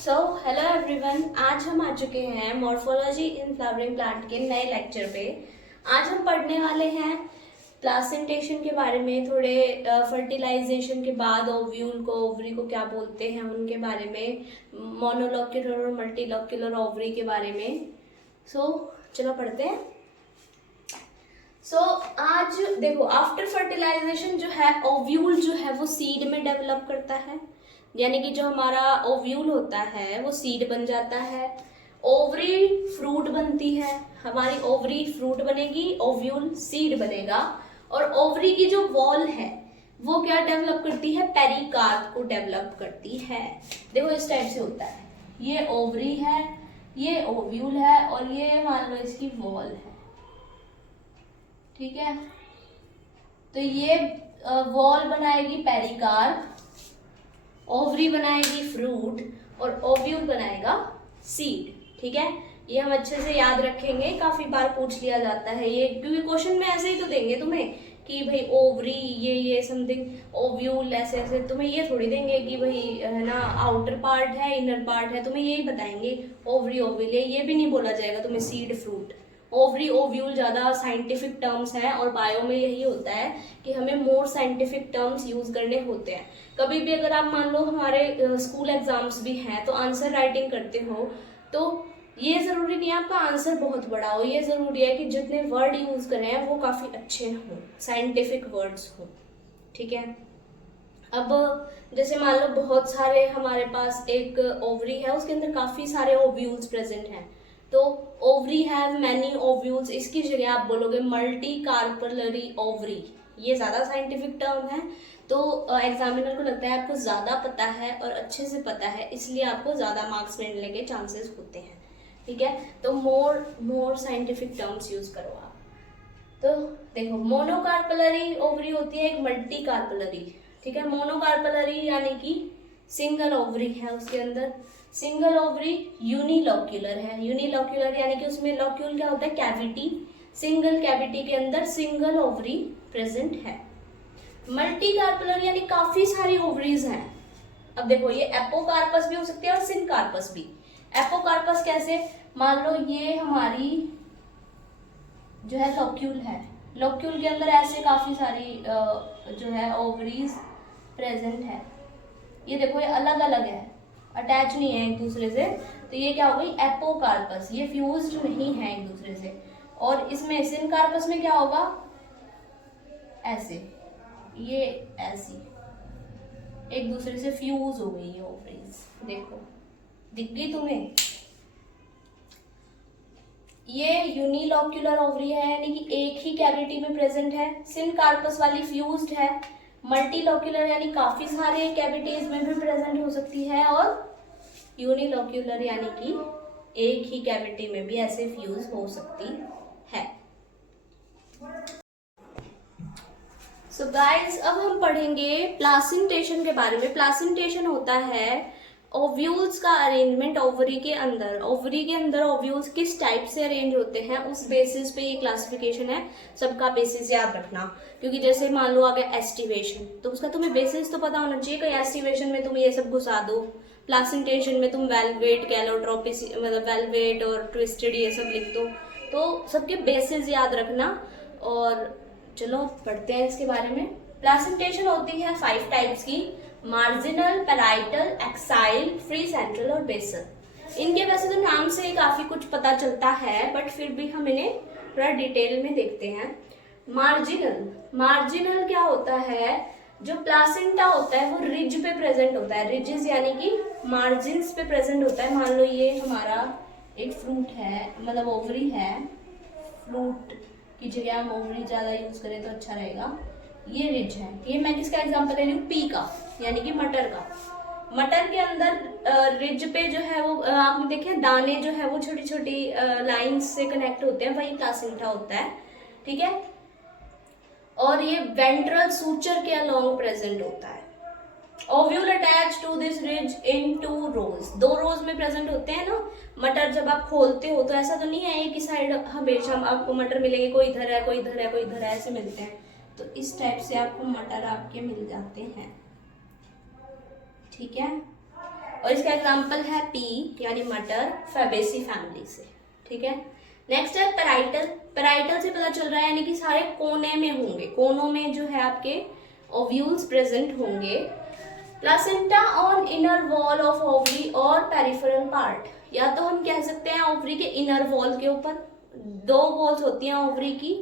So hello everyone, आज हम आ चुके हैं मॉर्फोलॉजी इन फ्लावरिंग प्लांट के नए लेक्चर पे। आज हम पढ़ने वाले हैं प्लासेंटेशन के बारे में, थोड़े फर्टिलाइजेशन के बाद ओव्यूल को, ओवरी को क्या बोलते हैं उनके बारे में, मोनोलॉक्यूलर और मल्टीलॉक्यूलर ओवरी के बारे में। चलो पढ़ते हैं। आज देखो, आफ्टर फर्टिलाइजेशन जो है ओव्यूल जो है वो सीड में डेवलप करता है, यानी कि जो हमारा ओव्यूल होता है वो सीड बन जाता है। ओवरी फ्रूट बनती है, हमारी ओवरी फ्रूट बनेगी, ओव्यूल सीड बनेगा। और ओवरी की जो वॉल है वो क्या डेवलप करती है, पेरिकार्प को डेवलप करती है। देखो इस टाइप से होता है, ये ओवरी है, ये ओव्यूल है और ये मान लो इसकी वॉल है, ठीक है। तो ये वॉल बनाएगी पेरिकार्प, ओवरी बनाएगी फ्रूट और ओव्यूल बनाएगा सीड, ठीक है। ये हम अच्छे से याद रखेंगे, काफी बार पूछ लिया जाता है ये, क्योंकि क्वेश्चन में ऐसे ही तो देंगे तुम्हें कि भाई ओवरी ये समथिंग, ओव्यूल ऐसे ऐसे, तुम्हें ये थोड़ी देंगे कि भाई है ना आउटर पार्ट है इनर पार्ट है, तुम्हें यही बताएंगे ओवरी ओव्यूल। ये भी नहीं बोला जाएगा तुम्हें सीड फ्रूट। ओवरी ओव्यूल ज़्यादा साइंटिफिक टर्म्स हैं और बायो में यही होता है कि हमें मोर साइंटिफिक टर्म्स यूज करने होते हैं। कभी भी अगर आप मान लो हमारे स्कूल एग्जाम्स भी हैं तो आंसर राइटिंग करते हो, तो ये ज़रूरी नहीं है आपका आंसर बहुत बड़ा हो, ये ज़रूरी है कि जितने वर्ड यूज करें वो काफ़ी अच्छे हों, साइंटिफिक वर्ड्स हों, ठीक है। अब जैसे मान लो बहुत सारे हमारे पास एक ओवरी है, उसके अंदर काफ़ी सारे ओव्यूल्स प्रेजेंट हैं, तो ओवरी हैव मैनी ओव्यूल्स, इसकी जगह आप बोलोगे मल्टी कार्पलरी ओवरी। ये ज़्यादा साइंटिफिक टर्म है, तो एग्जामिनर को लगता है आपको ज़्यादा पता है और अच्छे से पता है, इसलिए आपको ज़्यादा मार्क्स मिलने के चांसेस होते हैं, ठीक है। तो मोर साइंटिफिक टर्म्स यूज करो आप। तो देखो, मोनोकार्पलरी ओवरी होती है, एक मल्टी कार्पलरी, ठीक है। मोनोकार्पलरी यानी कि सिंगल ओवरी है, उसके अंदर सिंगल ओवरी यूनिलॉक्यूलर है। यूनिलॉक्यूलर यानी कि उसमें लॉक्यूल क्या होता है, कैविटी, सिंगल कैविटी के अंदर सिंगल ओवरी प्रेजेंट है। मल्टी कार्पलर यानी काफी सारी ओवरीज हैं। अब देखो, ये एपोकार्पस भी हो सकती है और सिनकार्पस भी। एपोकार्पस कैसे, मान लो ये हमारी जो है लॉक्यूल है, लॉक्यूल के अंदर ऐसे काफी सारी जो है ओवरीज प्रेजेंट है। ये देखो, ये अलग अलग है, अटैच नहीं है एक दूसरे से, तो ये क्या हो गई एपोकार्पस, ये फ्यूज्ड नहीं है एक दूसरे से। और इसमें सिनकार्पस में क्या होगा, ऐसे, ये ऐसी एक दूसरे से फ्यूज हो गई है ओवरीज। देखो दिख गई तुम्हें, ये यूनिलॉक्यूलर ओवरी है, यानी कि एक ही कैविटी में प्रेजेंट है। सिनकार्पस वाली फ्यूज्ड है। मल्टीलॉक्यूलर यानी काफी सारे कैविटीज में भी प्रेजेंट हो सकती है, और यूनिलॉक्यूलर यानी कि एक ही कैविटी में भी ऐसे फ्यूज हो सकती है। सो गाइस, अब हम पढ़ेंगे प्लासेंटेशन के बारे में। प्लासेंटेशन होता है ओव्यूल्स का अरेंजमेंट ओवरी के अंदर। ओवरी के अंदर ओव्यूल्स किस टाइप से अरेंज होते हैं, उस बेसिस पे ये क्लासिफिकेशन है। सबका बेसिस याद रखना, क्योंकि जैसे मान लो आ गया एस्टिवेशन, तो उसका तुम्हें बेसिस तो पता होना चाहिए। कहीं एस्टिवेशन में तुम ये सब घुसा दो, प्लासेंटेशन में तुम वेलवेट, गैलोट्रोपिस, मतलब वेलवेट और ट्विस्टेड ये सब लिख दो, तो सबके बेसिस याद रखना। और चलो पढ़ते हैं इसके बारे में। प्लासेंटेशन होती है 5 टाइप्स की, marginal, parietal, axile, free central और बेसल। इनके वैसे तो नाम से काफी कुछ पता चलता है, बट फिर भी हम इन्हें थोड़ा डिटेल में देखते हैं। मार्जिनल क्या होता है, जो प्लासेंटा होता है वो रिज पे प्रेजेंट होता है। रिजेस यानी कि मार्जिन्स पे प्रेजेंट होता है। मान लो ये हमारा एक फ्रूट है, मतलब ओवरी है, फ्रूट की जगह हम ओवरी ज्यादा यूज करें तो अच्छा रहेगा। ये रिज है, ये मैं किसका एग्जांपल ले रही हूँ, पी का, यानी कि मटर का। मटर के अंदर रिज पे जो है वो आपने देखे दाने जो है वो छोटी छोटी लाइंस से कनेक्ट होते हैं, वही प्लासेंटा होता है, ठीक है। और ये वेंट्रल सूचर के अलोंग प्रेजेंट होता है। Ovule attach to this ridge in 2 rows, 2 rows में प्रेजेंट होते हैं ना। मटर जब आप खोलते हो तो ऐसा तो नहीं है एक ही साइड हमेशा आपको मटर मिलेंगे, कोई इधर है कोई इधर है कोई इधर है, ऐसे मिलते हैं। तो इस टाइप से आपको मटर आपके मिल जाते हैं, ठीक है। और इसका एग्जाम्पल है पी यानी मटर, फैबेसी फैमिली से। ठीक है, नेक्स्ट है पेराइटल। पेराइटल से पता चल रहा है यानी कि सारे कोने में होंगे, कोनों में जो है आपके ओव्यूल्स प्रेजेंट होंगे। Placenta on inner wall of ovary और पेरिफेरल पार्ट, या तो हम कह सकते हैं ओवरी के इनर वॉल के ऊपर, दो वॉल्स होती हैं ओवरी की,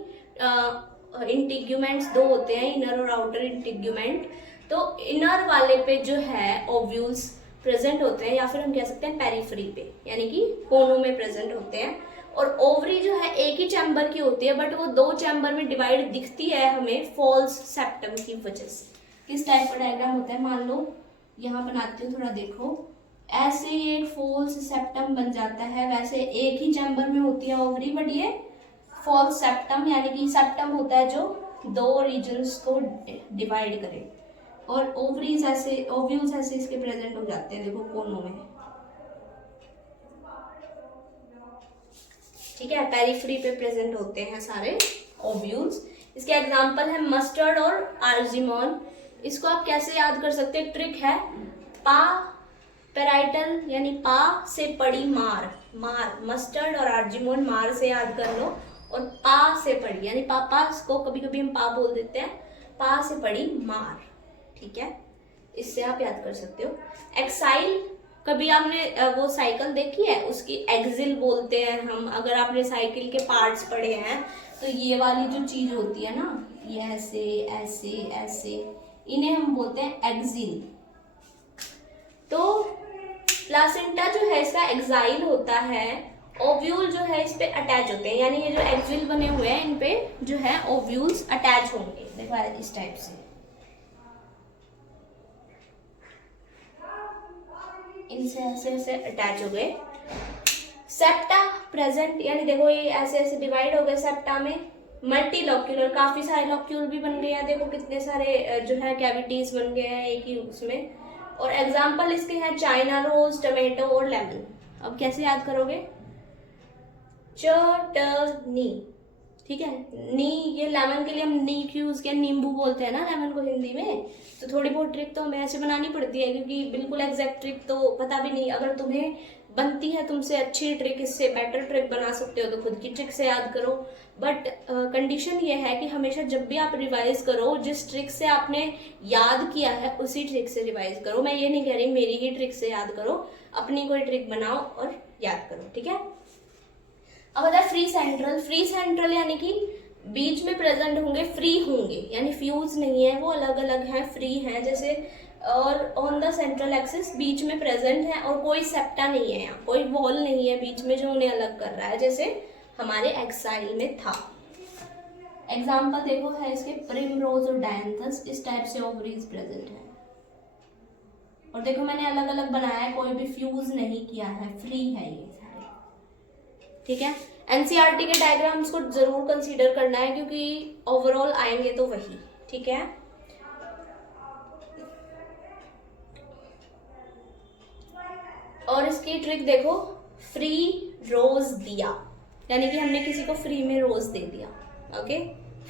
इंटीग्यूमेंट्स दो होते हैं, इनर और आउटर इंटीग्यूमेंट। तो इनर वाले पे जो है ओव्यूल्स प्रेजेंट होते हैं, या फिर हम कह सकते हैं पेरिफेरी पे, यानी कि कोनों में प्रेजेंट होते हैं। और ओवरी जो है एक ही चैम्बर की होती है, बट वो दो चैम्बर में डिवाइड दिखती है हमें फॉल्स सेप्टम की वजह से। किस टाइप का डायग्राम होता है, मान लो यहाँ बनाती हूँ, थोड़ा देखो, ऐसे ही एक फॉल्स सेप्टम बन जाता है। वैसे एक ही चैम्बर में होती है ओवरी, बट ये फॉल्स सेप्टम, यानी कि सेप्टम होता है जो दो रीजन्स को डिवाइड करे, और ओवरीज ऐसे, ओव्यूल्स ऐसे इसके प्रेजेंट हो जाते हैं, देखो कोनों में। ठीक है, पेरिफेरी पे प्रेजेंट होते हैं सारे ओव्यूल्स। इसके एग्जांपल है मस्टर्ड और आर्जिमोन। इसको आप कैसे याद कर सकते हैं, ट्रिक है, पा पेराइटल यानी पा से पड़ी मार, मार मस्टर्ड और आर्जिमोन मार से याद कर लो, और पा से पड़ी यानी पापा को कभी कभी हम पा बोल देते हैं, पा से पड़ी मार। ठीक है, इससे आप याद कर सकते हो। एक्साइल, कभी आपने वो साइकिल देखी है, उसकी एक्सिल बोलते हैं हम। अगर आपने साइकिल के पार्ट्स पढ़े हैं तो ये वाली जो चीज होती है ना, ये ऐसे ऐसे ऐसे, इन्हें हम बोलते हैं एक्सिल। तो प्लासेंटा जो है इसका एक्साइल होता है, ओव्यूल जो है इस पे अटैच होते हैं, यानी ये जो एक्सिल बने हुए हैं इन पे जो है ओव्यूल्स अटैच होंगे, देखो इस टाइप से, इनसे ऐसे ऐसे अटैच हो गए। सेप्टा प्रेजेंट, यानी देखो ये ऐसे ऐसे डिवाइड हो गए सेप्टा में। मल्टी लॉक्यूलर, काफी सारे लॉक्यूल भी बन गए हैं, देखो कितने सारे जो है कैविटीज बन गए हैं एक ही उसमें। और एग्जांपल इसके हैं चाइना रोज, टमेटो और लेमन। अब कैसे याद करोगे, चटनी। ठीक है, नी, ये लेमन के लिए हम नी क्यों यूज किया, नींबू बोलते हैं ना लेमन को हिंदी में। तो थोड़ी बहुत ट्रिक तो हमें ऐसे बनानी पड़ती है, क्योंकि बिल्कुल एग्जैक्ट ट्रिक तो पता भी नहीं। अगर तुम्हें बनती है तुमसे अच्छी ट्रिक, इससे बेटर ट्रिक बना सकते हो तो खुद की ट्रिक से याद करो। बट कंडीशन ये है कि हमेशा जब भी आप रिवाइज करो, जिस ट्रिक से आपने याद किया है उसी ट्रिक से रिवाइज करो। मैं ये नहीं कह रही मेरी ही ट्रिक से याद करो, अपनी कोई ट्रिक बनाओ और याद करो। ठीक है, अब आता है फ्री सेंट्रल। फ्री सेंट्रल यानी कि बीच में प्रेजेंट होंगे, फ्री होंगे, यानी फ्यूज नहीं है, वो अलग अलग हैं, फ्री हैं जैसे। और ऑन द सेंट्रल एक्सिस बीच में प्रेजेंट है, और कोई सेप्टा नहीं है, यहाँ कोई वॉल नहीं है बीच में जो उन्हें अलग कर रहा है, जैसे हमारे एक्साइल में था। एग्जाम्पल देखो है इसके, प्रिमरोज और डायंथस, इस टाइप से ओवरीज प्रेजेंट है। और देखो मैंने अलग अलग बनाया है, कोई भी फ्यूज नहीं किया है, फ्री है ये सारे। ठीक है, एनसीईआरटी के डायग्राम्स को जरूर कंसीडर करना है, क्योंकि ओवरऑल आएंगे तो वही। ठीक है, और इसकी ट्रिक देखो, फ्री रोज दिया, यानी कि हमने किसी को फ्री में रोज दे दिया। ओके,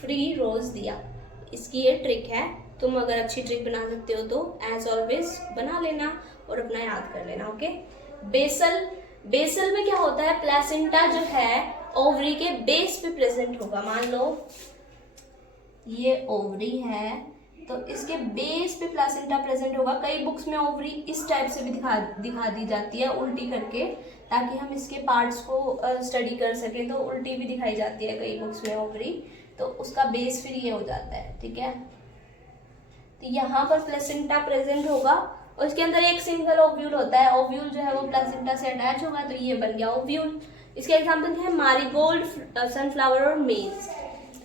फ्री रोज दिया, इसकी ये ट्रिक है। तुम अगर अच्छी ट्रिक बना सकते हो तो एज ऑलवेज बना लेना और अपना याद कर लेना। Okay, basal. बेसल में क्या होता है, प्लेसेंटा जो है ओवरी के बेस पे प्रेजेंट होगा। मान लो ये ओवरी है, तो इसके बेस पे प्लेसेंटा प्रेजेंट होगा। कई बुक्स में ओवरी इस टाइप से भी दिखा दी जाती है, उल्टी करके, ताकि हम इसके पार्ट्स को स्टडी कर सकें। तो उल्टी भी दिखाई जाती है कई बुक्स में ओवरी, तो उसका बेस फिर ये हो जाता है। ठीक है, तो यहाँ पर प्लेसेंटा प्रेजेंट होगा, और इसके अंदर एक सिंगल ओव्यूल होता है। ओव्यूल जो है वो प्लेसेंटा से अटैच होगा, तो ये बन गया ओव्यूल। इसके एग्जाम्पल है मारीगोल्ड, सनफ्लावर और मेज।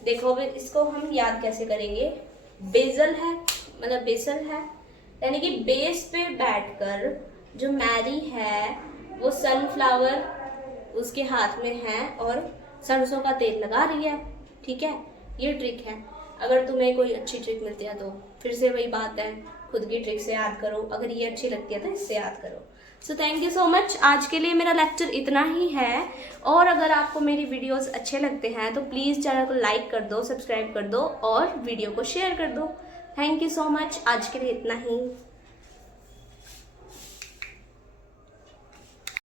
देखो इसको हम याद कैसे करेंगे, बेसल है, मतलब बेसल है, यानी कि बेस पे बैठकर जो मैरी है वो सनफ्लावर उसके हाथ में है और सरसों का तेल लगा रही है। ठीक है, ये ट्रिक है। अगर तुम्हें कोई अच्छी ट्रिक मिलती है तो फिर से वही बात है, खुद की ट्रिक से याद करो, अगर ये अच्छी लगती है तो इससे याद करो। So thank you so much. आज के लिए मेरा लेक्चर इतना ही है, और अगर आपको मेरी वीडियोस अच्छे लगते हैं तो प्लीज़ चैनल को लाइक कर दो, सब्सक्राइब कर दो और वीडियो को शेयर कर दो। थैंक यू सो मच, आज के लिए इतना ही।